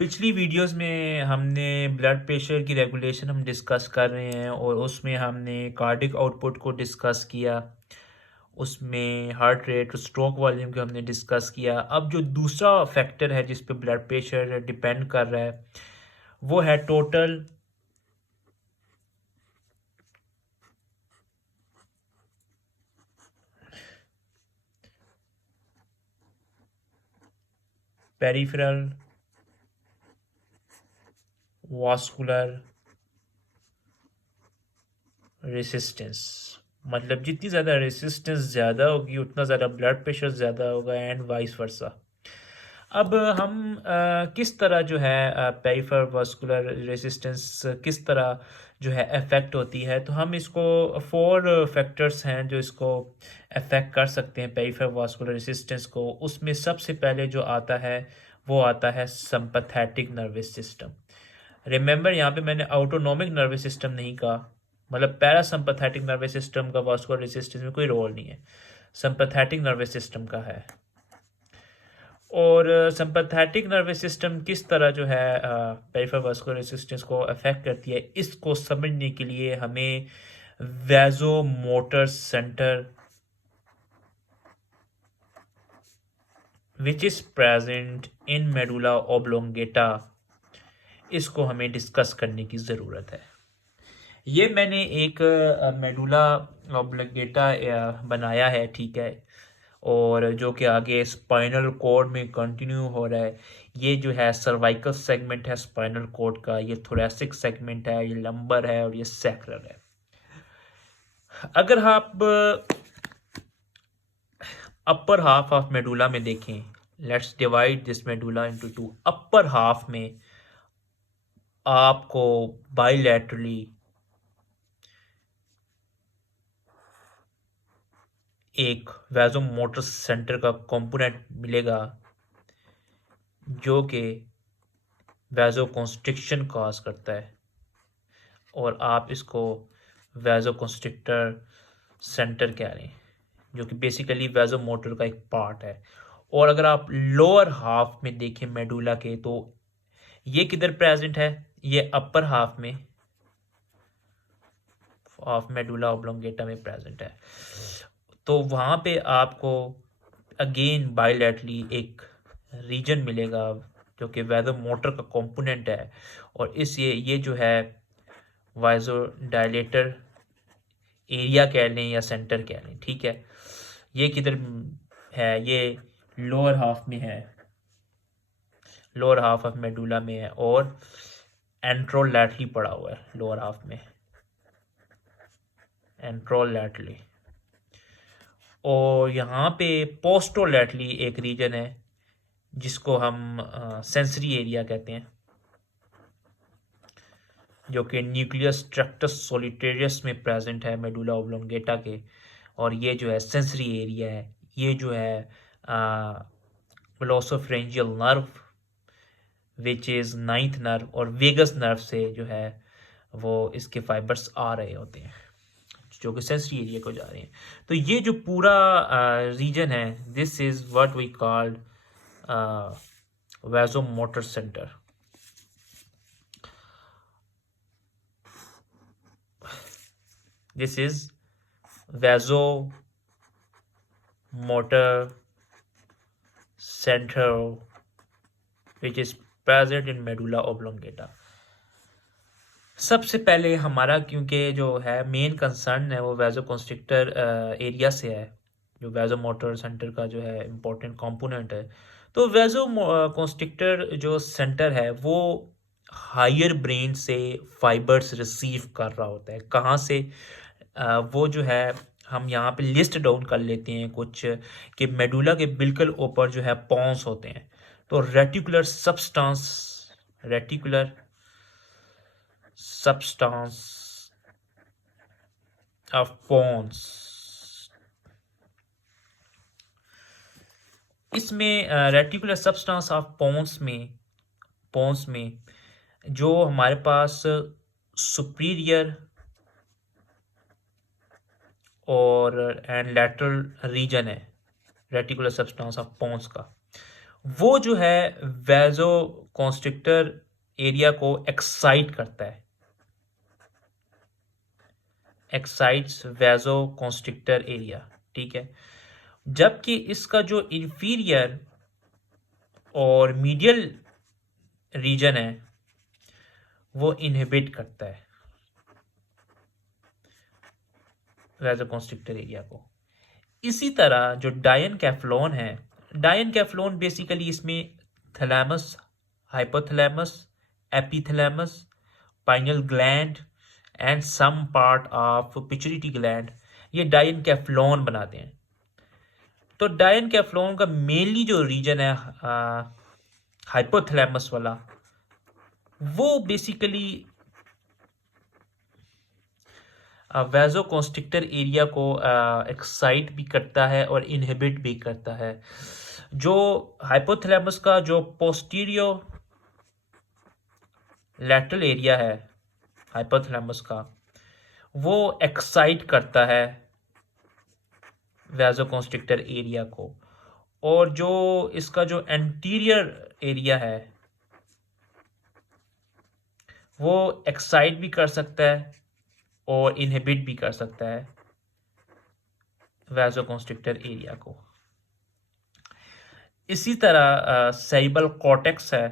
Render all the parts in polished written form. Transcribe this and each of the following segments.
पिछली वीडियोस में हमने ब्लड प्रेशर की रेगुलेशन हम डिस्कस कर रहे हैं और उसमें हमने कार्डिक आउटपुट को डिस्कस किया। उसमें हार्ट रेट और स्ट्रोक वॉल्यूम को हमने डिस्कस किया। अब जो दूसरा फैक्टर है जिस पे ब्लड प्रेशर डिपेंड कर रहा है वो है टोटल पेरिफेरल वास्कुलर रेसिस्टेंस। मतलब जितनी ज़्यादा रेसिस्टेंस ज़्यादा होगी उतना ज़्यादा ब्लड प्रेशर ज़्यादा होगा एंड वाइस वर्सा। अब हम किस तरह जो है पेरिफेरल वास्कुलर रेसिस्टेंस किस तरह जो है अफेक्ट होती है, तो हम इसको 4 फैक्टर्स हैं जो इसको अफेक्ट कर सकते हैं पेरिफेरल वास्कुलर रेसिस्टेंस को। उसमें सबसे पहले जो आता है वो आता है सिंपैथेटिक नर्वस सिस्टम। रिमेंबर यहाँ पे मैंने ऑटोनॉमिक नर्वस सिस्टम नहीं कहा, मतलब पैरासिम्पैथेटिक नर्वस सिस्टम का वास्कुलर रेसिस्टेंस में कोई रोल नहीं है, सिंपैथेटिक नर्वस सिस्टम का है। और सिंपैथेटिक नर्वस सिस्टम किस तरह जो है पेरिफेरल वास्कुलर रेसिस्टेंस को अफेक्ट करती है, इसको समझने के लिए हमें vasomotor centre which is present in medulla oblongata, इसको हमें डिस्कस करने की ज़रूरत है। ये मैंने एक मेडुला ऑब्लोंगेटा बनाया है, ठीक है, और जो कि आगे स्पाइनल कॉर्ड में कंटिन्यू हो रहा है। ये जो है सर्वाइकल सेगमेंट है स्पाइनल कॉर्ड का, ये थोरेसिक सेगमेंट है, ये लंबर है और ये सैक्रल है। अगर आप अपर हाफ ऑफ मेडुला में देखें, let's divide this medulla into two. Upper half में आपको बाइलैटरली एक वैजोमोटर सेंटर का कंपोनेंट मिलेगा जो कि वैजोकंस्ट्रिक्शन कॉज करता है, और आप इसको वैजोकंस्ट्रिक्टर सेंटर कह रहे हैं, जो कि बेसिकली वैजोमोटर का एक पार्ट है। और अगर आप लोअर हाफ में देखें मेडुला के, तो ये किधर प्रेजेंट है, ये अपर हाफ में ऑफ मेडुला ऑब्लोंगेटा में प्रेजेंट है। तो वहाँ पे आपको अगेन बाइलैटरली एक रीजन मिलेगा जो कि वैजोमोटर का कंपोनेंट है, और इस ये जो है वाइजो डायलेटर एरिया कह लें या सेंटर कह लें, ठीक है। ये किधर है, ये लोअर हाफ में है, लोअर हाफ ऑफ मेडुला में है, और एंट्रोलैटरली पड़ा हुआ है लोअर हाफ में, एंट्रोलैटरली। और यहाँ पे पोस्टोलैटरली एक रीजन है जिसको हम सेंसरी एरिया कहते हैं, जो कि न्यूक्लियस ट्रैक्टस सोलिटेरियस में प्रेजेंट है मेडुला ओब्लोंगेटा के। और ये जो है सेंसरी एरिया है, ये जो है glossopharyngeal nerve which is ninth nerve और वेगस नर्व से जो है वो इसके फाइबर्स आ रहे होते हैं जो कि सेंसरी एरिया को जा रहे हैं। तो ये जो पूरा रीजन है, this is what we called vasomotor centre. This is vasomotor centre which is present in medulla oblongata. सबसे पहले हमारा क्योंकि जो है मेन कंसर्न है वो वैजोकंस्ट्रिक्टर एरिया से है, जो वैजोमोटर सेंटर का जो है इम्पोर्टेंट कंपोनेंट है। तो वैजोकंस्ट्रिक्टर जो सेंटर है वो हायर ब्रेन से फाइबर्स रिसीव कर रहा होता है। कहाँ से? वो जो है हम यहाँ पे लिस्ट डाउन कर लेते हैं कुछ, कि मेडुला के बिल्कुल ऊपर जो है पॉन्स होते हैं। तो रेटिकुलर substance of pons, इसमें रेटिकुलर सब्सटेंस ऑफ पोन्स में जो हमारे पास सुपीरियर और एंड लैटरल रीजन है रेटिकुलर सब्सटेंस ऑफ पोन्स का, वो जो है वैजो कॉन्स्ट्रिक्टर एरिया को एक्साइट करता है, एक्साइट्स वैजो कॉन्स्ट्रिक्टर एरिया, ठीक है। जबकि इसका जो इंफीरियर और मीडियल रीजन है वो इनहिबिट करता है वैसोकॉन्स्ट्रिक्टर एरिया को। इसी तरह जो डायनकैफ्लॉन है, डायनकैफ्लॉन बेसिकली इसमें thalamus, hypothalamus, epithalamus, pineal gland and some part of pituitary gland, ये डायनकैफ्लॉन बनाते हैं। तो डायनकैफ्लॉन का मेनली जो रीजन है हाइपोथैलेमस वाला, वो बेसिकली वैसोकॉन्स्ट्रिक्टर एरिया को एक्साइट भी करता है और इनहिबिट भी करता है। जो हाइपोथैलेमस का जो पोस्टीरियर लैटरल एरिया है हाइपोथैलेमस का, वो एक्साइट करता है वैसोकॉन्स्ट्रिक्टर एरिया को, और जो इसका जो एंटीरियर एरिया है वो एक्साइट भी कर सकता है और इनहिबिट भी कर सकता है वैसोकॉन्स्ट्रिक्टर एरिया को। इसी तरह सेरिब्रल कॉर्टेक्स है,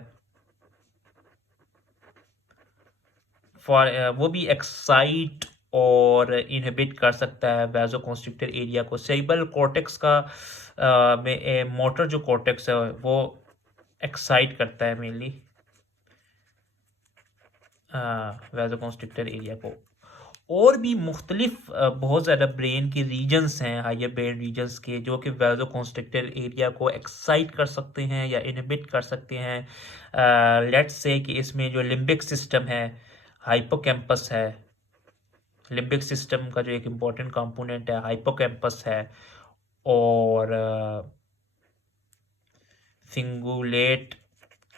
वो भी एक्साइट और इनहिबिट कर सकता है वैसोकॉन्स्ट्रिक्टर एरिया को। सेरिब्रल कॉर्टेक्स का में मोटर जो कॉर्टेक्स है वो एक्साइट करता है मेनली वैसोकॉन्स्ट्रिक्टर एरिया को। और भी मुख्तलिफ बहुत ज़्यादा ब्रेन के रीजन्स हैं, हायर ब्रेन रीजन्स के, जो कि वैसोकॉन्स्ट्रिक्टर एरिया को एक्साइट कर सकते हैं या इनहिबिट कर सकते हैं। लेट्स से कि इसमें जो लिम्बिक सिस्टम है, हाइपोकैम्पस है, लिम्बिक सिस्टम का जो एक इम्पॉर्टेंट कंपोनेंट है हाइपोकैम्पस है, और सिंगुलेट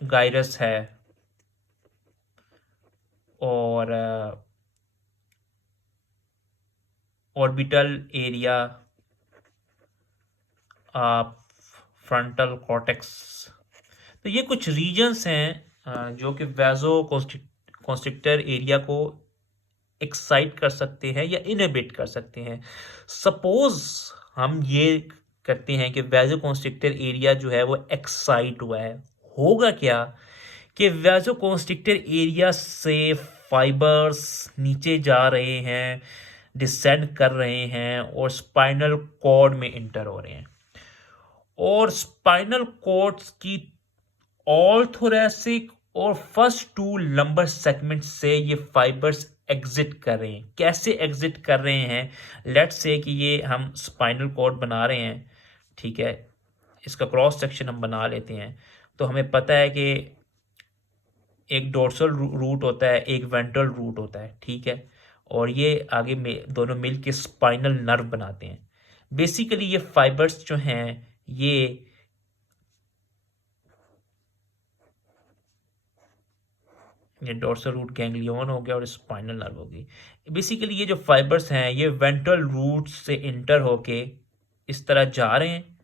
गाइरस है, और ऑर्बिटल एरिया फ्रंटल कॉर्टेक्स। तो ये कुछ रीजन्स हैं जो कि वैसो कॉन्स्ट्रिक्टर एरिया को एक्साइट कर सकते हैं या इनहिबिट कर सकते हैं। सपोज हम ये करते हैं कि वैसो कॉन्स्ट्रिक्टर एरिया जो है वो एक्साइट हुआ है, होगा क्या कि वैसो कॉन्स्ट्रिक्टर एरिया से फाइबर्स नीचे जा रहे हैं, डिसेंड कर रहे हैं और स्पाइनल कॉर्ड में इंटर हो रहे हैं, और स्पाइनल कॉर्ड्स की ऑल थोरैसिक और फर्स्ट टू लंबर सेगमेंट से ये फाइबर्स एग्जिट कर रहे हैं। कैसे एग्जिट कर रहे हैं? लेट्स से कि ये हम स्पाइनल कॉर्ड बना रहे हैं, ठीक है, इसका क्रॉस सेक्शन हम बना लेते हैं, तो हमें पता है कि एक डोर्सल रूट होता है, एक वेंट्रल रूट होता है, ठीक है, और ये आगे में दोनों मिल के स्पाइनल नर्व बनाते हैं। बेसिकली ये फाइबर्स जो हैं ये डोर्सल रूट गैंग्लियन हो गया और स्पाइनल नर्व हो गई। बेसिकली ये जो फाइबर्स हैं ये वेंट्रल रूट से इंटर होके इस तरह जा रहे हैं,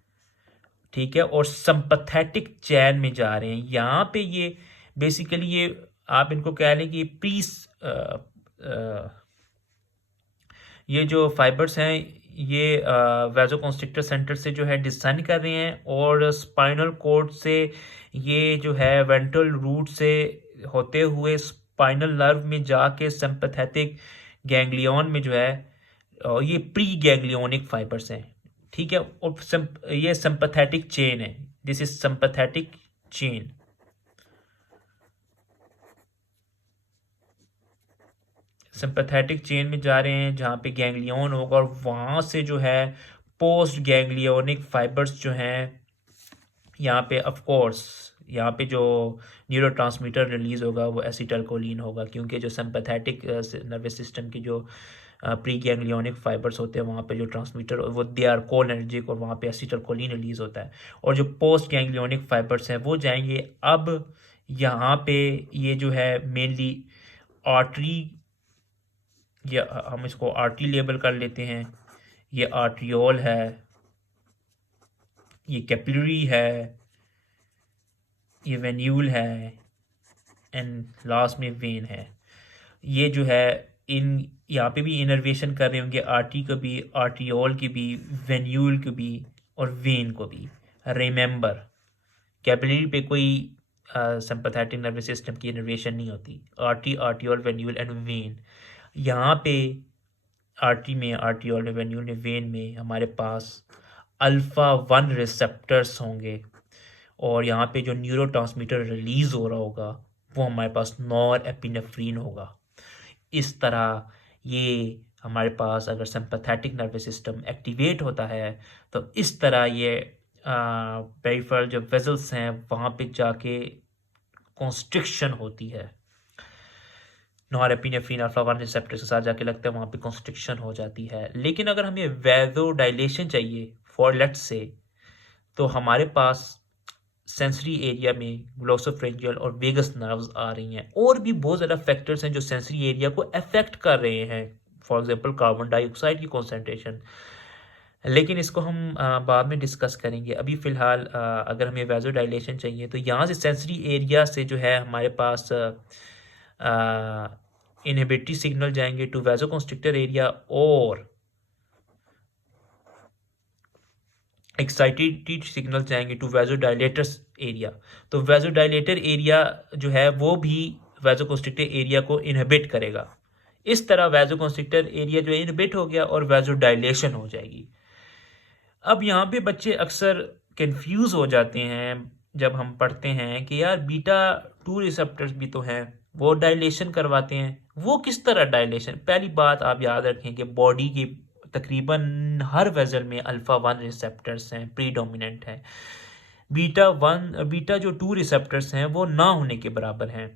ठीक है, और सिंपैथेटिक चैन में जा रहे हैं। यहाँ पे ये बेसिकली ये आप इनको कह लें कि ये जो फाइबर्स हैं ये वैसोकॉन्स्ट्रिक्टर सेंटर से जो है डिसेंड कर रहे हैं, और स्पाइनल कॉर्ड से ये जो है वेंट्रल रूट से होते हुए स्पाइनल नर्व में जाके सिंपैथेटिक गैंग्लियन में जो है ये प्री गैंग्लियोनिक फाइबर्स हैं, ठीक है, और ये सिंपैथेटिक चेन है, this is sympathetic chain. Sympathetic chain में जा रहे हैं जहाँ पे गैंग्लियन होगा, और वहाँ से जो है पोस्ट गैंग्लियोनिक फाइबर्स जो हैं यहाँ पे ऑफ कोर्स यहाँ पे जो न्यूरोट्रांसमीटर रिलीज होगा वो एसिटाइलकोलिन होगा, क्योंकि जो सिंपैथेटिक नर्वस सिस्टम की जो प्री गैंग्लियोनिक फाइबर्स होते हैं वहाँ पे जो ट्रांसमीटर वो दे आर कोलिनर्जिक और वहाँ पे एसिटाइलकोलिन रिलीज होता है, और जो पोस्ट गैंग्लियोनिक फाइबर्स हैं वो जाएंगे अब यहाँ पे, ये जो है मेनली आर्टरी, या हम इसको आर्टरी लेबल कर लेते हैं, ये आर्ट्रियोल है, ये कैपिलरी है, ये वेन्यूल है एंड लास्ट में वेन है। ये जो है इन यहाँ पे भी इनर्वेशन कर रहे होंगे, आर्टी को भी, आर्टियोल की भी, वेन्यूल को भी और वेन को भी। रिमेंबर, कैपिलरी पे कोई सिंपैथेटिक नर्वस सिस्टम की इनर्वेशन नहीं होती। Artery, arteriole, venule and vein. यहाँ पे आर्टी में, आर्टियोल में, वेन्यूल में, वेन में हमारे पास अल्फ़ा 1 रिसेप्टर्स होंगे और यहाँ पे जो न्यूरोट्रांसमीटर रिलीज हो रहा होगा वो हमारे पास नॉर एपिनेफ्रीन होगा। इस तरह ये हमारे पास अगर सिंपैथेटिक नर्वस सिस्टम एक्टिवेट होता है तो इस तरह ये पेरिफेरल जो वेजल्स हैं वहाँ पे जाके कॉन्स्ट्रिक्शन होती है। नॉरएपिनेफ्रिन अल्फा 1 रिसेप्टर के साथ जाके लगता है वहाँ पे कॉन्स्ट्रिक्शन हो जाती है। लेकिन अगर हमें वैसोडाइलेशन चाहिए फॉर लेट्स से, तो हमारे पास सेंसरी एरिया में ग्लोसोफ्रेंजियल और वेगस नर्व्स आ रही हैं और भी बहुत ज़्यादा फैक्टर्स हैं जो सेंसरी एरिया को अफेक्ट कर रहे हैं, फॉर एग्जांपल कार्बन डाइऑक्साइड की कॉन्सेंट्रेशन। लेकिन इसको हम बाद में डिस्कस करेंगे। अभी फ़िलहाल अगर हमें वैसोडाइलेशन चाहिए तो यहाँ से सेंसरी एरिया से जो है हमारे पास इनहिबिटरी सिग्नल जाएंगे टू वैसोकंस्ट्रिक्टर एरिया और एक्साइटेड सिग्नल जाएंगे टू वैसोडाइलेटर्स एरिया। तो वैसोडाइलेटर एरिया जो है वो भी वैसोकंस्ट्रिक्टर एरिया को इनहिबिट करेगा। इस तरह वैसोकंस्ट्रिक्टर एरिया जो है इनहिबिट हो गया और वैसोडाइलेशन हो जाएगी। अब यहाँ पे बच्चे अक्सर कंफ्यूज हो जाते हैं जब हम पढ़ते हैं कि यार बीटा 2 रिसेप्टर्स भी तो हैं, वो डायलेशन करवाते हैं। वो किस तरह डायलेशन? पहली बात आप याद रखें कि बॉडी की तकरीबन हर वेजल में अल्फा 1 रिसेप्टर्स हैं, प्रीडोमिनेंट हैं। बीटा जो 2 रिसेप्टर्स हैं वो ना होने के बराबर हैं।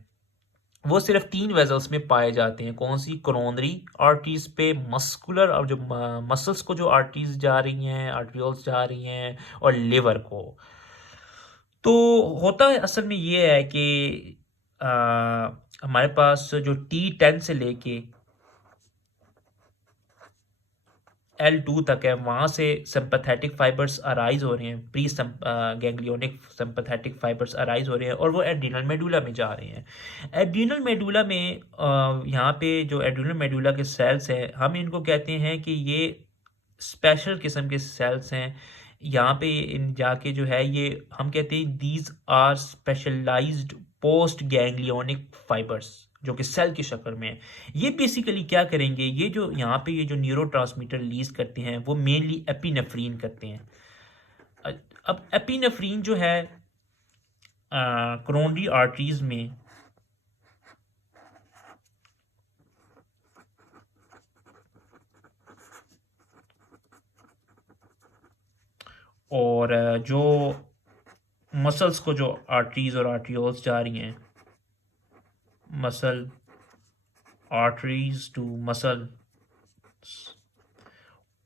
वो सिर्फ 3 वेजल्स में पाए जाते हैं। कौन सी? कोरोनरी आर्टरीज पे, मस्कुलर और जो मसल्स को जो आर्टरीज जा रही हैं, आर्ट्रियोल्स जा रही हैं, और लिवर को। तो होता है असल में ये है कि हमारे पास जो T10 से लेके L2 तक है, वहाँ से सिंपैथेटिक फाइबर्स अराइज हो रहे हैं, pre ganglionic sympathetic fibres arise हो रहे हैं और वो एड्रीनल मेडुला में जा रहे हैं। एड्रीनल मेडुला में यहाँ पे जो एड्रीनल मेडुला के सेल्स हैं, हम इनको कहते हैं कि ये स्पेशल किस्म के सेल्स हैं। यहाँ पे इन जाके जो है ये हम कहते हैं these are specialised post ganglionic fibres, जो कि सेल की शक्ल में है। ये बेसिकली क्या करेंगे, ये जो यहाँ पे ये जो न्यूरोट्रांसमीटर रिलीज करते हैं वो मेनली एपिनेफ्रीन करते हैं। अब एपिनेफ्रीन जो है कोरोनरी आर्टरीज में और जो मसल्स को जो आर्टरीज और आर्ट्रियोल्स जा रही हैं, मसल आर्टरीज टू मसल,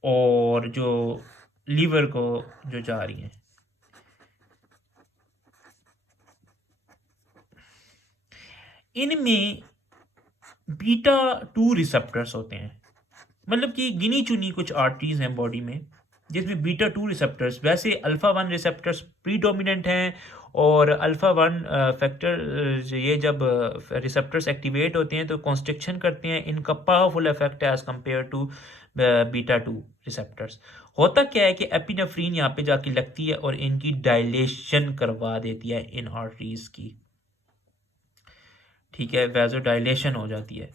और जो लीवर को जो जा रही हैं, इनमें बीटा 2 रिसेप्टर्स होते हैं। मतलब कि गिनी चुनी कुछ आर्टरीज हैं बॉडी में जिसमें बीटा 2 रिसेप्टर्स, वैसे अल्फा 1 रिसेप्टर्स प्रीडोमिनेंट हैं और अल्फा 1 फैक्टर ये जब रिसेप्टर्स एक्टिवेट होते हैं तो कॉन्स्ट्रिक्शन करते हैं। इनका पावरफुल इफेक्ट है as compared to beta 2 receptors. होता क्या है कि एपिनेफ्रीन यहाँ पे जाके लगती है और इनकी डायलेशन करवा देती है इन आर्टरीज की। ठीक है, वैसोडाइलेशन हो जाती है।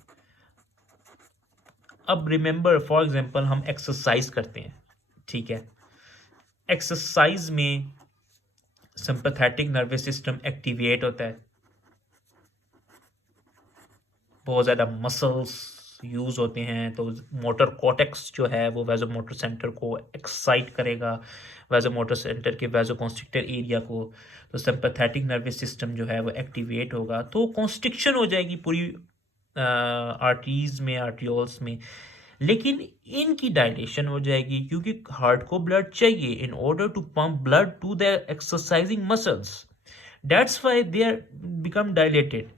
अब रिमेंबर, फॉर एग्जांपल हम एक्सरसाइज करते हैं, ठीक है, एक्सरसाइज में सिंपैथेटिक नर्वस सिस्टम एक्टिवेट होता है, बहुत ज़्यादा मसल्स यूज़ होते हैं, तो मोटर कॉर्टेक्स जो है वो वैसोमोटर सेंटर को एक्साइट करेगा, वैसोमोटर सेंटर के वैसोकॉन्स्ट्रिक्टर एरिया को। तो सिंपैथेटिक नर्वस सिस्टम जो है वो एक्टिवेट होगा तो कॉन्स्ट्रिक्शन हो जाएगी पूरी आर्टरीज में, आर्ट्रियोल्स में। लेकिन इनकी डायलेशन हो जाएगी क्योंकि हार्ट को ब्लड चाहिए in order to pump blood to the exercising muscles, that's why they are become dilated.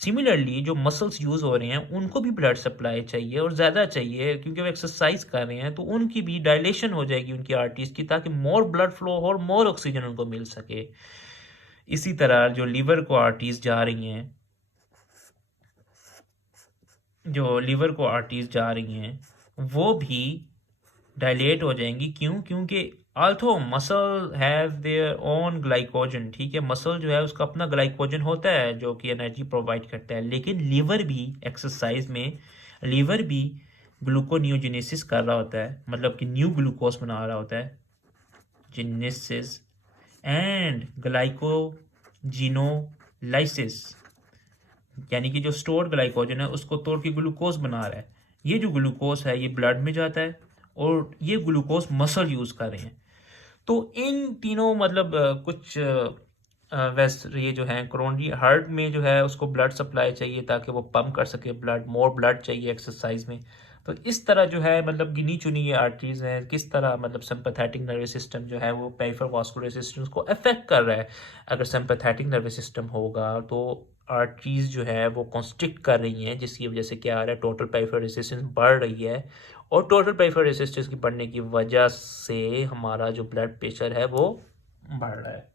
Similarly जो मसल्स यूज हो रहे हैं उनको भी ब्लड सप्लाई चाहिए और ज़्यादा चाहिए क्योंकि वो एक्सरसाइज कर रहे हैं, तो उनकी भी डायलेशन हो जाएगी उनकी आर्टरीज की, ताकि मोर ब्लड फ्लो हो और मोर ऑक्सीजन उनको मिल सके। इसी तरह जो लीवर को आर्टरीज जा रही हैं, वो भी डायलेट हो जाएंगी। क्यों? क्योंकि although muscle have their own glycogen, ठीक है, मसल जो है उसका अपना ग्लाइकोजन होता है जो कि एनर्जी प्रोवाइड करता है, लेकिन लीवर भी एक्सरसाइज में लीवर भी ग्लूकोनियोजेनेसिस कर रहा होता है, मतलब कि न्यू ग्लूकोज बना रहा होता है, जेनेसिस एंड ग्लाइकोजिनोलाइसिस, यानी कि जो स्टोर्ड ग्लाइकोजन है उसको तोड़ के ग्लूकोज बना रहा है। ये जो ग्लूकोज है ये ब्लड में जाता है और ये ग्लूकोज मसल यूज़ कर रहे हैं। तो इन तीनों मतलब कुछ वैसे ये जो है कोरोनरी हार्ट में जो है उसको ब्लड सप्लाई चाहिए ताकि वो पंप कर सके ब्लड, मोर ब्लड चाहिए एक्सरसाइज में। तो इस तरह जो है मतलब गिनी चुनी ये आर्टरीज हैं, किस तरह मतलब सिंपैथेटिक नर्वस सिस्टम जो है वो पेरिफेरल वास्कुलर सिस्टम को अफेक्ट कर रहा है। अगर सिंपैथेटिक नर्वस सिस्टम होगा तो आर्टरीज जो है वो कॉन्स्ट्रिक्ट कर रही हैं, जिसकी वजह से क्या आ रहा है, टोटल पेरिफेरल रेजिस्टेंस बढ़ रही है, और टोटल पेरिफेरल रेजिस्टेंस की बढ़ने की वजह से हमारा जो ब्लड प्रेशर है वो बढ़ रहा है।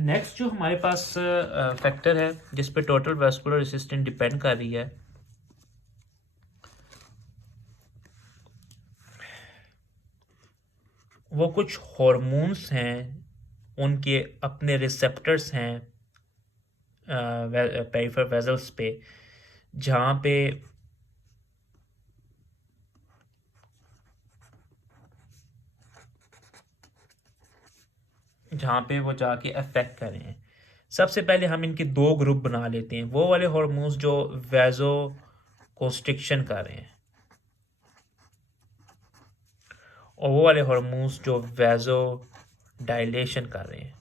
नेक्स्ट जो हमारे पास फैक्टर है जिस पे टोटल वास्कुलर रेजिस्टेंस डिपेंड कर रही है, वो कुछ हार्मोन्स हैं, उनके अपने रिसेप्टर्स हैं पेरिफेरल वेजल्स पे, जहाँ पे वो जाके अफेक्ट करें हैं। सबसे पहले हम इनके दो ग्रुप बना लेते हैं, वो वाले हार्मोन्स जो वेजो कॉन्स्ट्रिक्शन कर रहे हैं और वो वाले हार्मोन्स जो वेजो डायलेशन कर रहे हैं।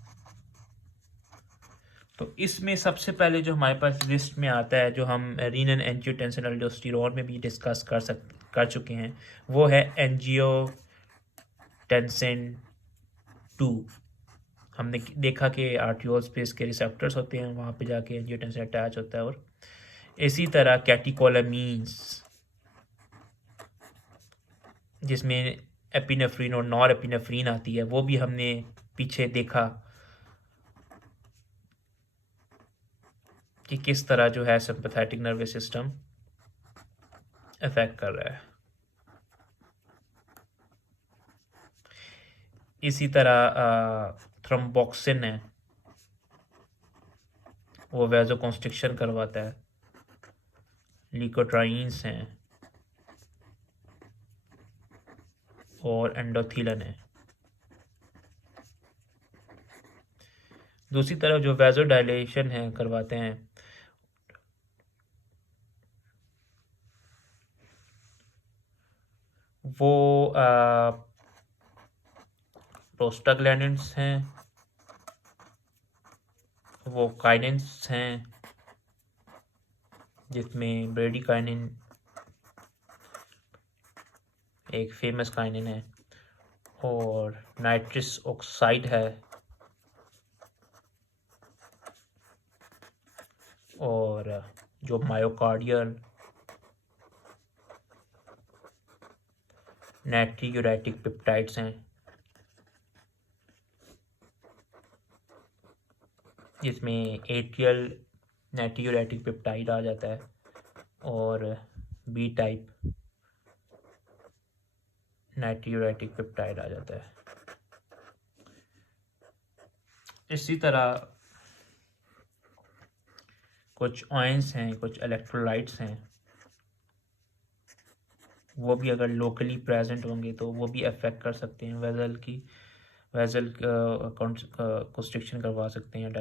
तो इसमें सबसे पहले जो हमारे पास लिस्ट में आता है, जो हम रीनल एंजियोटेंसिन अल्डोस्टेरोन में भी डिस्कस कर चुके हैं, वो है एंजियोटेंसिन 2। हमने देखा कि आर्टियोल्स पे इसके रिसेप्टर्स होते हैं, वहाँ पे जाके एंजियोटेंसिन अटैच होता है। और इसी तरह कैटिकोलामीन्स, जिसमें एपिनेफ्रीन और नॉर एपिनेफ्रीन आती है, वो भी हमने पीछे देखा कि किस तरह जो है सिंपैथेटिक नर्वस सिस्टम अफेक्ट कर रहा है। इसी तरह थ्रोम्बोक्सिन है, वो वेजो कॉन्स्ट्रिक्शन करवाता है। ल्यूकोट्राइन्स हैं और एंडोथिलिन है। दूसरी तरफ जो वेजो डायलेशन है करवाते हैं, वो प्रोस्टाग्लैंडिन्स हैं, वो काइनेंस हैं, जिसमें ब्रेडिकाइनिन एक फेमस काइनिन है, और नाइट्रस ऑक्साइड है, और जो मायोकार्डियल नाइट्रियूरेटिक पेप्टाइड्स हैं, जिसमें एट्रियल नाइट्रियूरेटिक पेप्टाइड आ जाता है और बी टाइप नाइट्रियूरेटिक पेप्टाइड आ जाता है। इसी तरह कुछ आयंस हैं, कुछ इलेक्ट्रोलाइट्स हैं, वो भी अगर लोकली प्रेजेंट होंगे तो वो भी अफेक्ट कर सकते हैं वेजल कंस्ट्रिक्शन करवा सकते हैं,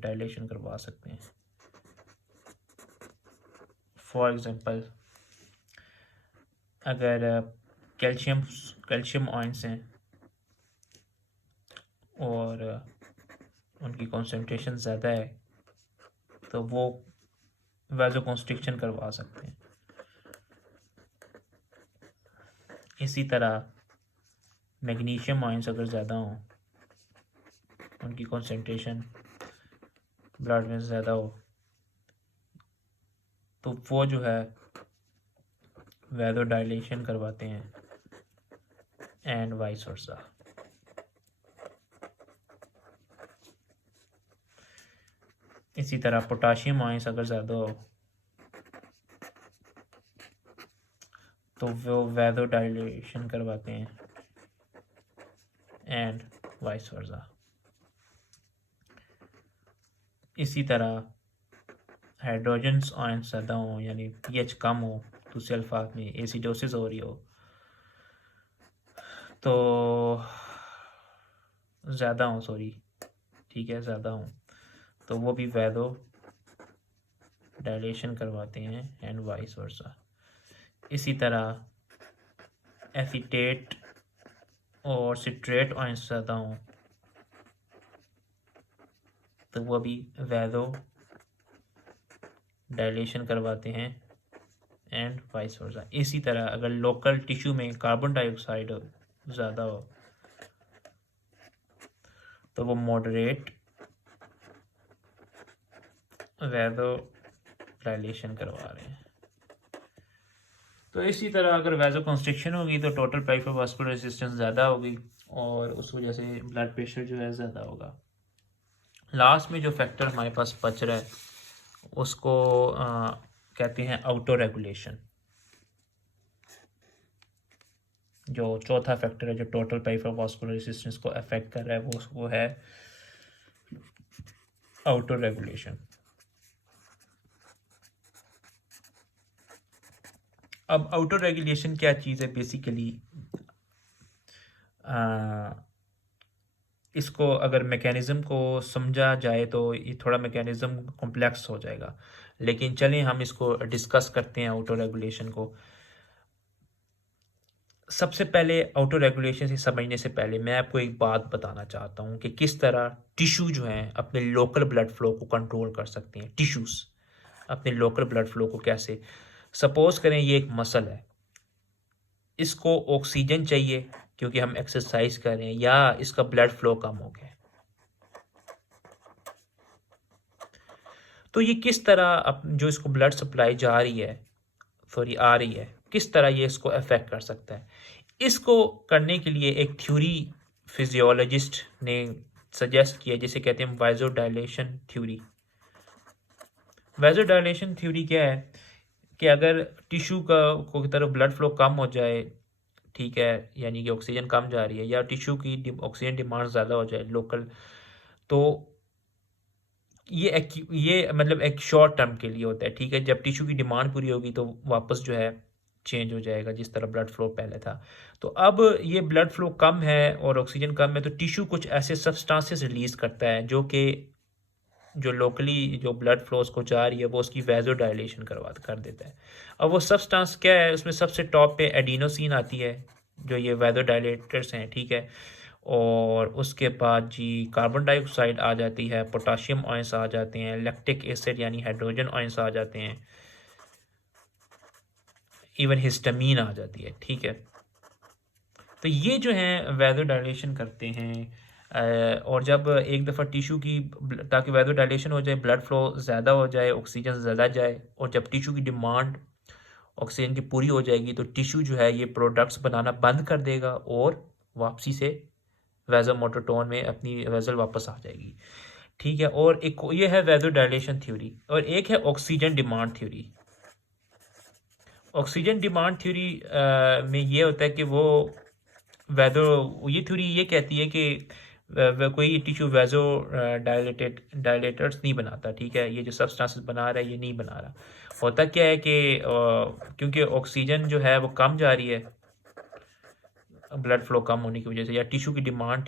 डायलेशन करवा सकते हैं। फॉर एग्जांपल, अगर कैल्शियम आयंस हैं और उनकी कॉन्सेंट्रेशन ज़्यादा है तो वो वेजो कॉन्स्ट्रिक्शन करवा सकते हैं। इसी तरह मैग्नीशियम आयंस अगर ज़्यादा हों, उनकी कॉन्सेंट्रेशन ब्लड में ज़्यादा हो, तो वो जो है वेजो डायलेशन करवाते हैं एंड वाइस वर्सा। इसी तरह पोटाशियम आयंस अगर ज़्यादा हो तो वो वैदो डायलेशन करवाते हैं एंड वाइस वर्सा। इसी तरह हाइड्रोजन्स आयंस ज़्यादा हो, यानी पीएच कम हो, दूसरे अल्फाज में एसिडोसिस हो रही हो, तो ज़्यादा हो, सॉरी, ठीक है, ज़्यादा हो, तो वो भी वैदो डायलेशन करवाते हैं एंड वाइस वर्सा। इसी तरह एसीटेट और सिट्रेट आयंस ज़्यादा हों तो वो भी वैदो डायलेशन करवाते हैं एंड वाइस वर्सा। इसी तरह अगर लोकल टिश्यू में कार्बन डाइऑक्साइड ज़्यादा हो तो वो मॉडरेट वैदो डायलेशन करवा रहे हैं। तो इसी तरह अगर वैजो कंस्ट्रिक्शन होगी तो टोटल पेरिफेरल वास्कुलर रेजिस्टेंस ज़्यादा होगी और उस वजह से ब्लड प्रेशर जो है ज़्यादा होगा। लास्ट में जो फैक्टर हमारे पास बच रहा है उसको कहते हैं आउटो रेगुलेशन। जो चौथा फैक्टर है जो टोटल पेरिफेरल वास्कुलर रेजिस्टेंस को अफेक्ट कर रहा है वो है आउटो रेगुलेशन। अब आउटो रेगुलेशन क्या चीज़ है बेसिकली, इसको अगर मैकेनिज़्म को समझा जाए तो ये थोड़ा मैकेनिज़्म कॉम्प्लेक्स हो जाएगा, लेकिन चलें हम इसको डिस्कस करते हैं ऑटो रेगुलेशन को। सबसे पहले ऑटो रेगुलेशन से समझने से पहले मैं आपको एक बात बताना चाहता हूँ कि किस तरह टिश्यू जो हैं अपने लोकल ब्लड फ्लो को कंट्रोल कर सकते हैं। टिश्यूज़ अपने लोकल ब्लड फ्लो को कैसे, सपोज करें ये एक मसल है, इसको ऑक्सीजन चाहिए क्योंकि हम एक्सरसाइज कर रहे हैं या इसका ब्लड फ्लो कम हो गया, तो ये किस तरह जो इसको ब्लड सप्लाई जा रही है, सॉरी आ रही है, किस तरह ये इसको अफेक्ट कर सकता है। इसको करने के लिए एक थ्योरी फिजियोलॉजिस्ट ने सजेस्ट किया जिसे कहते हैं वाइजोडाइलेशन थ्योरी। वाइजोडाइलेशन थ्योरी क्या है कि अगर टिश्यू की तरफ ब्लड फ्लो कम हो जाए, ठीक है, यानी कि ऑक्सीजन कम जा रही है या टिश्यू की ऑक्सीजन डिमांड ज़्यादा हो जाए लोकल, तो ये मतलब एक शॉर्ट टर्म के लिए होता है, ठीक है। जब टिश्यू की डिमांड पूरी होगी तो वापस जो है चेंज हो जाएगा जिस तरह ब्लड फ्लो पहले था। तो अब ये ब्लड फ्लो कम है और ऑक्सीजन कम है तो टिश्यू कुछ ऐसे सब्सटेंसेस रिलीज करता है जो कि जो लोकली जो ब्लड फ्लो उसको जा रही है वो उसकी वैजो डायलेशन कर देता है। अब वो सब्सटेंस क्या है, उसमें सबसे टॉप पे एडिनोसिन आती है जो ये वैजो डायलेटर्स हैं, ठीक है। और उसके बाद जी कार्बन डाइऑक्साइड आ जाती है, पोटाशियम आयंस आ जाते हैं, लैक्टिक एसिड यानी हाइड्रोजन आयंस आ जाते हैं, इवन हिस्टामीन आ जाती है, ठीक है। तो ये जो है वैजो डायलेशन करते हैं और जब एक दफ़ा टिश्यू की ताकि वैजो डायलेशन हो जाए, ब्लड फ्लो ज़्यादा हो जाए, ऑक्सीजन ज़्यादा जाए, और जब टिश्यू की डिमांड ऑक्सीजन की पूरी हो जाएगी तो टिश्यू जो है ये प्रोडक्ट्स बनाना बंद कर देगा और वापसी से वेजल मोटोटोन में अपनी वेजल वापस आ जाएगी, ठीक है। और एक ये है वैजो डायलेशन थ्योरी और एक है oxygen demand theory. Oxygen demand theory में ये होता है कि वो ये थ्योरी ये कहती है कि कोई टिश्यू वैजो डायलेटर्स नहीं बनाता, ठीक है। ये जो सब्सटेंसेस बना रहा है ये नहीं बना रहा। होता क्या है कि क्योंकि ऑक्सीजन जो है वो कम जा रही है ब्लड फ्लो कम होने की वजह से, या टिश्यू की डिमांड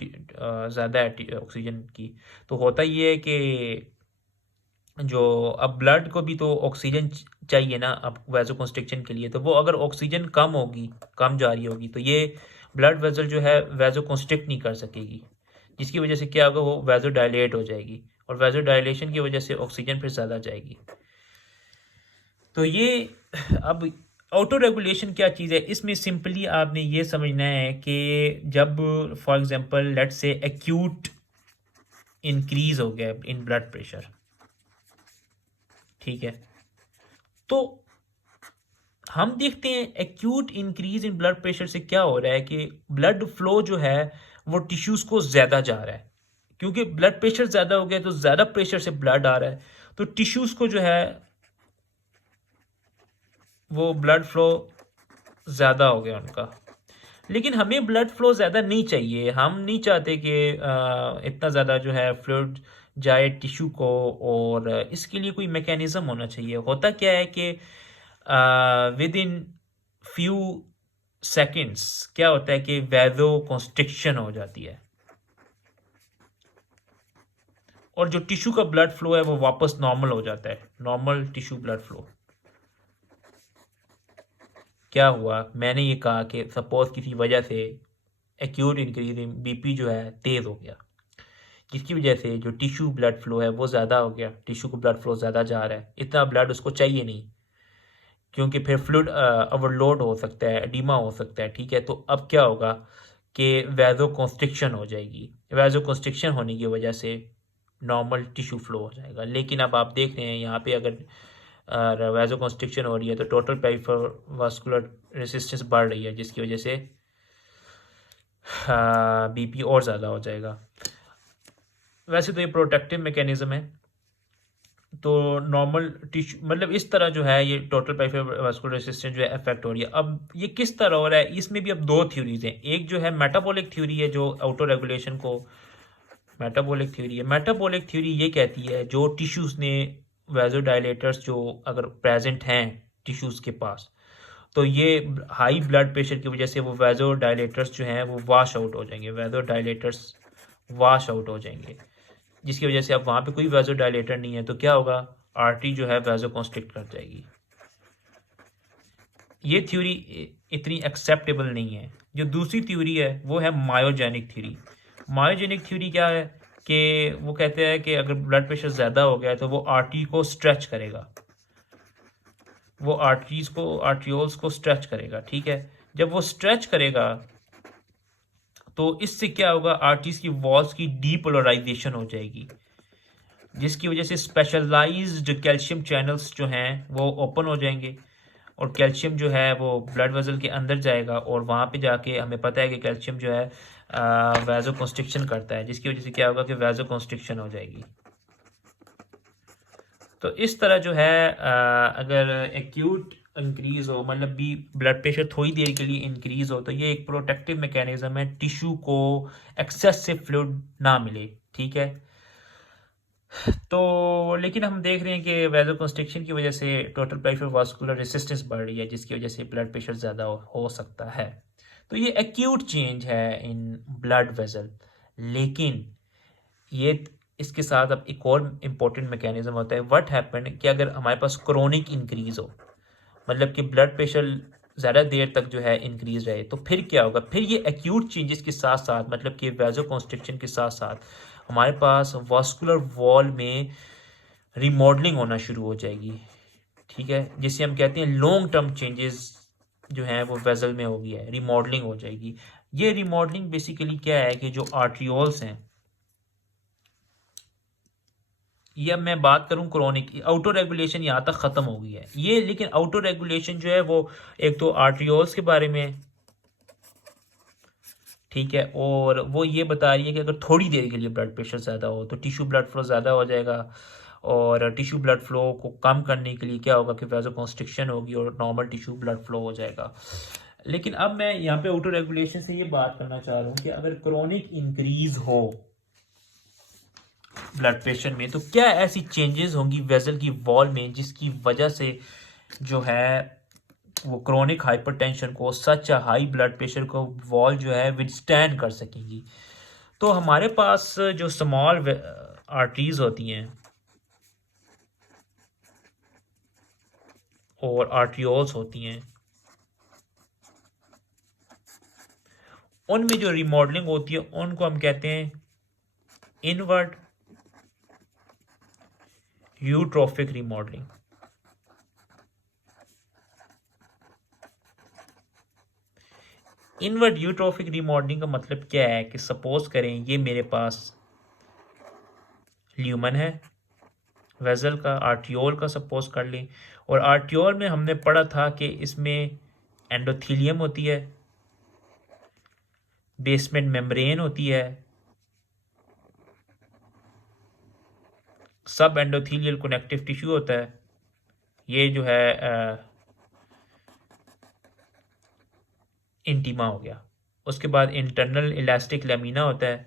ज़्यादा है ऑक्सीजन की, तो होता ये है कि जो अब ब्लड को भी तो ऑक्सीजन चाहिए ना अब वैजो कंस्ट्रिक्शन के लिए, तो वो अगर ऑक्सीजन कम होगी, कम जा रही होगी, तो ये ब्लड वेजल जो है वैजो कंस्ट्रिक्ट नहीं कर सकेगी, जिसकी वजह से क्या होगा, वो वैजो डायलेट हो जाएगी और वैजो डायलेशन की वजह से ऑक्सीजन फिर ज़्यादा जाएगी। तो ये अब ऑटो रेगुलेशन क्या चीज़ है, इसमें सिंपली आपने ये समझना है कि जब for example let's say acute increase हो गया इन ब्लड प्रेशर, ठीक है, तो हम देखते हैं acute increase in blood pressure से क्या हो रहा है कि ब्लड फ्लो जो है वो टिश्यूज को ज़्यादा जा रहा है, क्योंकि ब्लड प्रेशर ज़्यादा हो गया तो ज़्यादा प्रेशर से ब्लड आ रहा है, तो टिश्यूज़ को जो है वो ब्लड फ्लो ज़्यादा हो गया उनका। लेकिन हमें ब्लड फ्लो ज़्यादा नहीं चाहिए, हम नहीं चाहते कि इतना ज़्यादा जो है फ्लूइड जाए टिश्यू को, और इसके लिए कोई मैकेनिज़्म होना चाहिए। होता क्या है कि विद इन फ्यू सेकंड्स क्या होता है कि वैज़ो कॉन्स्ट्रिक्शन हो जाती है, और जो टिश्यू का ब्लड फ्लो है वो वापस नॉर्मल हो जाता है, नॉर्मल टिश्यू ब्लड फ्लो। क्या हुआ, मैंने ये कहा कि सपोज किसी वजह से एक्यूट इंक्रीज इन बीपी जो है तेज़ हो गया, जिसकी वजह से जो टिश्यू ब्लड फ्लो है वो ज़्यादा हो गया, टिश्यू को ब्लड फ्लो ज़्यादा जा रहा है, इतना ब्लड उसको चाहिए नहीं, क्योंकि फिर फ्लूइड ओवरलोड हो सकता है, एडिमा हो सकता है। ठीक है, तो अब क्या होगा कि वैज़ो कंस्ट्रिक्शन हो जाएगी, वैज़ो कंस्ट्रिक्शन होने की वजह से नॉर्मल टिश्यू फ्लो हो जाएगा। लेकिन अब आप देख रहे हैं यहाँ पे अगर वैज़ो कंस्ट्रिक्शन हो रही है तो टोटल पेरिफेरल वास्कुलर रेसिस्टेंस बढ़ रही है, जिसकी वजह से बीपी और ज़्यादा हो जाएगा। वैसे तो ये प्रोटेक्टिव मैकेनिज्म है, तो नॉर्मल टिश्यू मतलब इस तरह जो है ये टोटल पेरिफेरल वास्कुलर रेसिस्टेंस जो है अफेक्ट हो रही है। अब ये किस तरह हो रहा है, इसमें भी अब दो थ्योरीज हैं। एक जो है मेटाबॉलिक थ्योरी है जो ऑटो रेगुलेशन को, मेटाबॉलिक थ्योरी है। मेटाबॉलिक थ्योरी ये कहती है जो टिश्यूज ने वैजोडाइलेटर्स जो अगर प्रेजेंट हैं टिश्यूज के पास, तो ये हाई ब्लड प्रेशर की वजह से वो वैजोडाइलेटर्स जो हैं वो वॉश आउट हो जाएंगे, वैजोडाइलेटर्स वॉश आउट हो जाएंगे, जिसकी वजह से अब वहाँ पे कोई वैजोडाइलेटर नहीं है, तो क्या होगा, आर्टरी जो है वैजो कॉन्स्ट्रिक्ट कर जाएगी। ये थ्योरी इतनी एक्सेप्टेबल नहीं है। जो दूसरी थ्योरी है वो है मायोजेनिक थ्योरी। मायोजेनिक थ्योरी क्या है कि वो कहते हैं कि अगर ब्लड प्रेशर ज़्यादा हो गया है तो वो आर्टरी को स्ट्रेच करेगा, वो आर्टरीज को, आर्ट्रियोल्स को स्ट्रेच करेगा। ठीक है, जब वो स्ट्रेच करेगा तो इससे क्या होगा, आर्टरीज की वॉल्स की डीपोलराइजेशन हो जाएगी, जिसकी वजह से स्पेशलाइज्ड कैल्शियम चैनल्स जो हैं वो ओपन हो जाएंगे, और कैल्शियम जो है वो ब्लड वेसल के अंदर जाएगा, और वहाँ पे जाके हमें पता है कि कैल्शियम जो है वैजो कंस्ट्रिक्शन करता है, जिसकी वजह से क्या होगा कि वैजो कंस्ट्रिक्शन हो जाएगी। तो इस तरह जो है अगर एक्यूट इंक्रीज हो, मतलब भी ब्लड प्रेशर थोड़ी देर के लिए इंक्रीज हो, तो ये एक प्रोटेक्टिव मैकेनिज्म है, टिश्यू को एक्सेसिव फ्लूइड ना मिले। ठीक है, तो लेकिन हम देख रहे हैं कि वैजो कंस्ट्रिक्शन की वजह से टोटल पेरिफेरल वास्कुलर रेसिस्टेंस बढ़ रही है, जिसकी वजह से ब्लड प्रेशर ज़्यादा हो सकता है। तो ये एक्यूट चेंज है इन ब्लड वेसल। लेकिन ये इसके साथ अब एक और इम्पोर्टेंट मैकेनिज्म होता है, व्हाट हैपन कि अगर हमारे पास क्रोनिक इंक्रीज हो, मतलब कि ब्लड प्रेशर ज़्यादा देर तक जो है इंक्रीज रहे, तो फिर क्या होगा, फिर ये एक्यूट चेंजेस के साथ साथ, मतलब कि वैजो कॉन्स्ट्रिक्शन के साथ साथ हमारे पास वास्कुलर वॉल में रिमॉडलिंग होना शुरू हो जाएगी। ठीक है, जिसे हम कहते हैं लॉन्ग टर्म चेंजेस जो हैं वो वेजल में होगी, है रिमॉडलिंग हो जाएगी। ये रिमॉडलिंग बेसिकली क्या है कि जो आर्ट्रियोल्स हैं, ये अब मैं बात करूं क्रोनिक, आउटो रेगुलेशन यहाँ तक ख़त्म हो गई है ये, लेकिन आउटो रेगुलेशन जो है वो एक तो आर्ट्रियोल्स के बारे में, ठीक है, और वो ये बता रही है कि अगर थोड़ी देर के लिए ब्लड प्रेशर ज़्यादा हो तो टिश्यू ब्लड फ्लो ज़्यादा हो जाएगा, और टिश्यू ब्लड फ्लो को कम करने के लिए क्या होगा कि वैजो कॉन्स्ट्रिक्शन होगी और नॉर्मल टिश्यू ब्लड फ्लो हो जाएगा। लेकिन अब मैं यहाँ पे ऑटो रेगुलेशन से ये बात करना चाह रहा हूँ कि अगर क्रोनिक इंक्रीज हो ब्लड प्रेशर में, तो क्या ऐसी चेंजेस होंगी वेजल की वॉल में जिसकी वजह से जो है वो क्रोनिक हाइपरटेंशन को, सच हाई ब्लड प्रेशर को वॉल जो है विदस्टैंड कर सकेंगी। तो हमारे पास जो स्मॉल आर्टरीज होती हैं और आर्ट्रियोल्स होती हैं, उनमें जो रिमॉडलिंग होती है उनको हम कहते हैं inward eutrophic remodelling. Inward eutrophic remodelling का मतलब क्या है कि सपोज करें ये मेरे पास ल्यूमन है वेजल का, आर्टियोल का सपोज कर लें, और आर्टियोल में हमने पढ़ा था कि इसमें एंडोथीलियम होती है, बेसमेंट मेम्ब्रेन होती है, सब एंडोथीलियल कनेक्टिव टिश्यू होता है, ये जो है इंटीमा हो गया। उसके बाद इंटरनल इलास्टिक लेमिना होता है।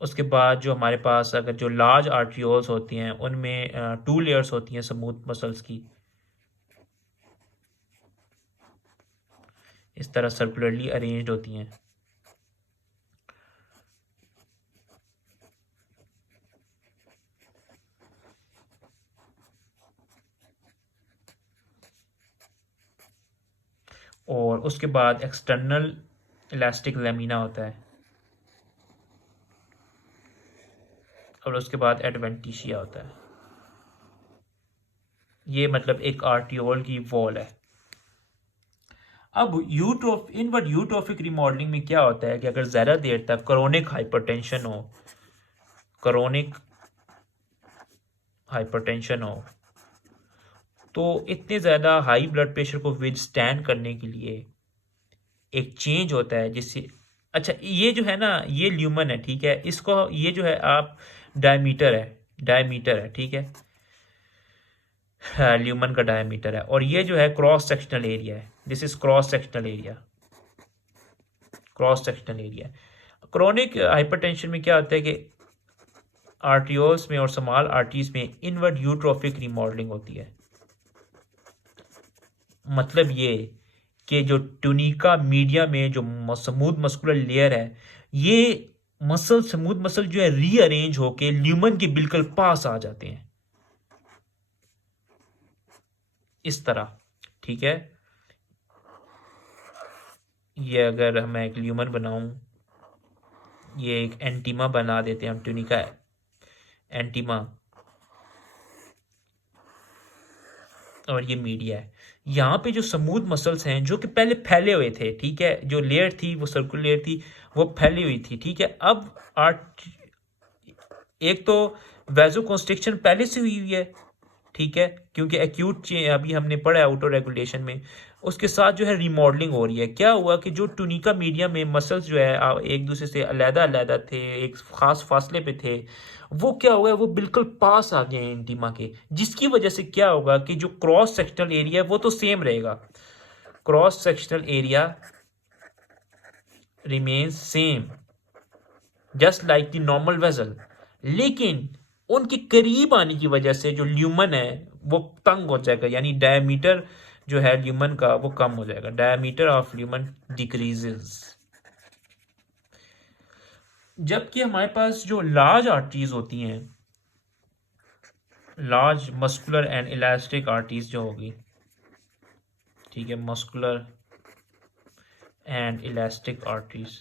उसके बाद जो हमारे पास अगर जो लार्ज आर्ट्रियोल्स होती हैं उनमें 2 लेयर्स होती हैं स्मूथ मसल्स की, इस तरह सर्कुलरली अरेंज्ड होती हैं। और उसके बाद एक्सटर्नल इलास्टिक लेमिना होता है, और उसके बाद एडवेंटिशिया होता है। ये मतलब एक आर्टियोल की वॉल है। अब इनवर्ट यूट्रोफिक रिमॉडलिंग में क्या होता है कि अगर ज़्यादा देर तक क्रोनिक हाइपरटेंशन हो, क्रोनिक हाइपरटेंशन हो, तो इतने ज़्यादा हाई ब्लड प्रेशर को विदस्टैंड करने के लिए एक चेंज होता है जिससे, अच्छा ये जो है ना ये ल्यूमन है, ठीक है, इसको ये जो है आप डायमीटर है, ठीक है, हाँ, ल्यूमन का डायमीटर है, और ये जो है क्रॉस सेक्शनल एरिया है, this is cross sectional area. Chronic hypertension में क्या होता है कि आर्टियोल्स में और स्मॉल आर्टरीज में इनवर्ट यूट्रोफिक रिमॉडलिंग होती है। मतलब ये कि जो ट्यूनिका मीडिया में जो स्मूथ मस्कुलर लेयर है, ये स्मूथ मसल जो है रीअरेंज होके ल्यूमन के बिल्कुल पास आ जाते हैं, इस तरह, ठीक है। ये अगर मैं एक ल्यूमन बनाऊं, ये एक एंटीमा बना देते हैं हम, ट्यूनिका एंटीमा, और ये मीडिया है। यहाँ पे जो स्मूथ मसल्स हैं जो कि पहले फैले हुए थे, ठीक है, जो लेयर थी वो सर्कुलर लेयर थी, वो फैली हुई थी, ठीक है। अब आर्ट एक तो वैजो कंस्ट्रिक्शन पहले से हुई हुई है, ठीक है, क्योंकि एक्यूट अभी हमने पढ़ा है ऑटो रेगुलेशन में। उसके साथ जो है रिमॉडलिंग हो रही है। क्या हुआ कि जो टूनिका मीडिया में मसल्स जो है एक दूसरे से अलहदा अलहदा थे, एक खास फासले पे थे, वो क्या हुआ है, वो बिल्कुल पास आ गए हैं इंटीमा के, जिसकी वजह से क्या होगा कि जो क्रॉस सेक्शनल एरिया है वो तो सेम रहेगा, cross sectional area remains same just like the normal vessel, लेकिन उनके करीब आने की वजह से जो ल्यूमन है वो तंग हो जाएगा, यानी डायमीटर जो है ल्यूमन का वो कम हो जाएगा, डायमीटर ऑफ ल्यूमन डिक्रीजेस। जबकि हमारे पास जो लार्ज आर्टरीज होती हैं, large muscular and elastic arteries जो होगी, ठीक है, मस्कुलर एंड इलास्टिक आर्टरीज,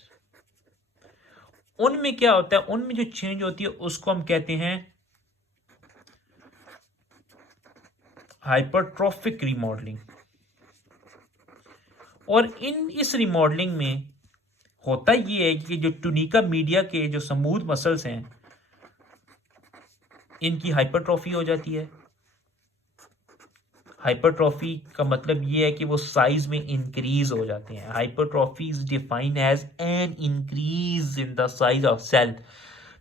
उनमें क्या होता है, उनमें जो चेंज होती है उसको हम कहते हैं हाइपरट्रोफिक रिमॉडलिंग। और इस रिमॉडलिंग में होता ये है कि जो टूनिका मीडिया के जो स्मूथ मसल्स हैं इनकी हाइपरट्रॉफी हो जाती है। हाइपरट्रॉफी का मतलब ये है कि वो साइज में इंक्रीज हो जाते हैं। Hypertrophy is defined as an increase in the size of cell.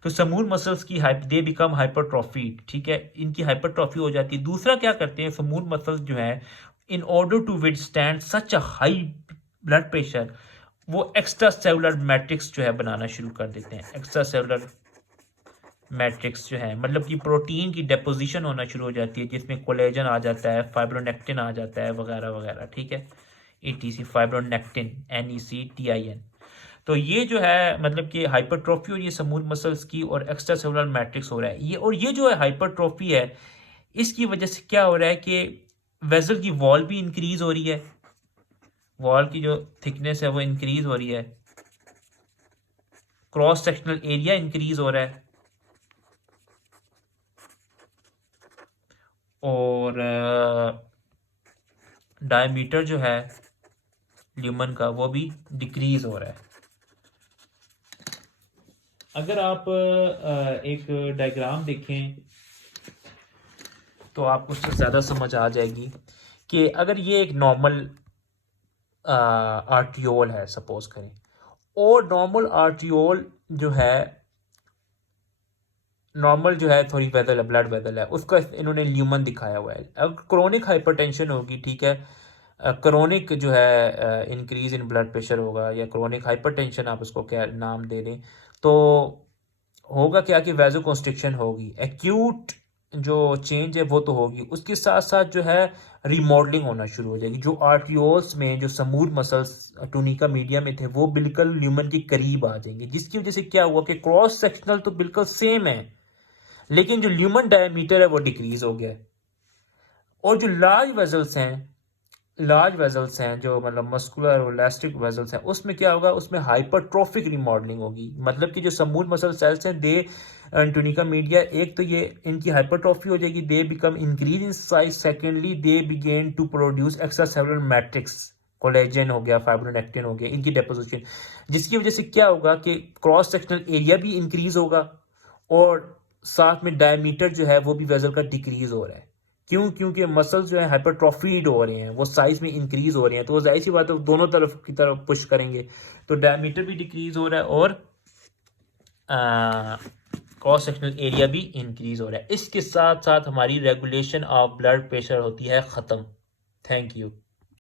तो स्मूथ मसल्स की दे बिकम हाइपरट्रॉफीड, ठीक है, इनकी हाइपरट्रॉफी हो जाती है। दूसरा क्या करते हैं स्मूथ मसल्स जो है, in order to withstand such a high blood pressure, वो एक्स्ट्रा सेलुलर मैट्रिक्स जो है बनाना शुरू कर देते हैं। एक्स्ट्रा सेलुलर मैट्रिक्स जो है मतलब कि प्रोटीन की डेपोजिशन होना शुरू हो जाती है, जिसमें कोलेजन आ जाता है, फाइब्रोनेक्टिन आ जाता है, वगैरह वगैरह, ठीक है, ETC फाइब्रोनेक्टिन, NECTIN। तो ये जो है मतलब कि हाइपरट्रॉफी हो रही है स्मूथ मसल्स की, और एक्स्ट्रा सेलुलर मैट्रिक्स हो रहा है ये। और ये जो है हाइपरट्रॉफी है, इसकी वजह से क्या हो रहा है कि वेसल की वॉल भी इंक्रीज हो रही है, वॉल की जो थिकनेस है वो इंक्रीज हो रही है, क्रॉस सेक्शनल एरिया इंक्रीज हो रहा है, और डायमीटर जो है ल्यूमन का वो भी डिक्रीज हो रहा है। अगर आप एक डायग्राम देखें तो आपको उससे ज़्यादा समझ आ जाएगी कि अगर ये एक नॉर्मल आर्टियोल है सपोज करें, और नॉर्मल आर्टियोल जो है नॉर्मल जो है थोड़ी वेदल है, ब्लड वेदल है, उसका इन्होंने ल्यूमन दिखाया हुआ है। अब क्रोनिक हाइपरटेंशन होगी, ठीक है, क्रोनिक जो है इंक्रीज इन ब्लड प्रेशर होगा, या क्रोनिक हाइपरटेंशन आप उसको क्या नाम दे दें, तो होगा क्या कि वैजो कंस्ट्रिक्शन होगी, एक्यूट जो चेंज है वो तो होगी, उसके साथ साथ जो है रिमॉडलिंग होना शुरू हो जाएगी। जो आर्टियोल्स में जो स्मूथ मसल्स टूनिका मीडिया में थे वो बिल्कुल ल्यूमन के करीब आ जाएंगे, जिसकी वजह से क्या हुआ कि क्रॉस सेक्शनल तो बिल्कुल सेम है, लेकिन जो ल्यूमन डायमीटर है वो डिक्रीज हो गया है। और जो लार्ज वेजल्स हैं जो मतलब मस्कुलर और इलास्टिक वेजल्स हैं, उसमें क्या होगा, उसमें हाइपरट्रोफिक रिमॉडलिंग होगी। मतलब कि जो स्मूथ मसल सेल्स हैं दे टूनिका मीडिया, एक तो ये इनकी हाइपरट्रोफी हो जाएगी, they become increase in size, secondly they begin to produce extra cellular matrix, collagen हो गया, फाइब्रोनेक्टिन हो गया, इनकी डेपोजिशन, जिसकी वजह से क्या होगा कि क्रॉस सेक्शनल एरिया भी इंक्रीज होगा और साथ में डायमीटर जो है वो भी वेजल का डिक्रीज हो रहा है। क्यों? क्योंकि मसल्स जो है हाइपरट्रॉफीड हो रहे हैं, वो साइज में इंक्रीज हो रहे हैं, तो वो जाहिर सी बात है दोनों तरफ की तरफ पुश करेंगे, तो डायमीटर भी डिक्रीज हो रहा है और क्रॉस सेक्शनल एरिया भी इंक्रीज हो रहा है। इसके साथ साथ हमारी रेगुलेशन ऑफ ब्लड प्रेशर होती है ख़त्म। Thank you.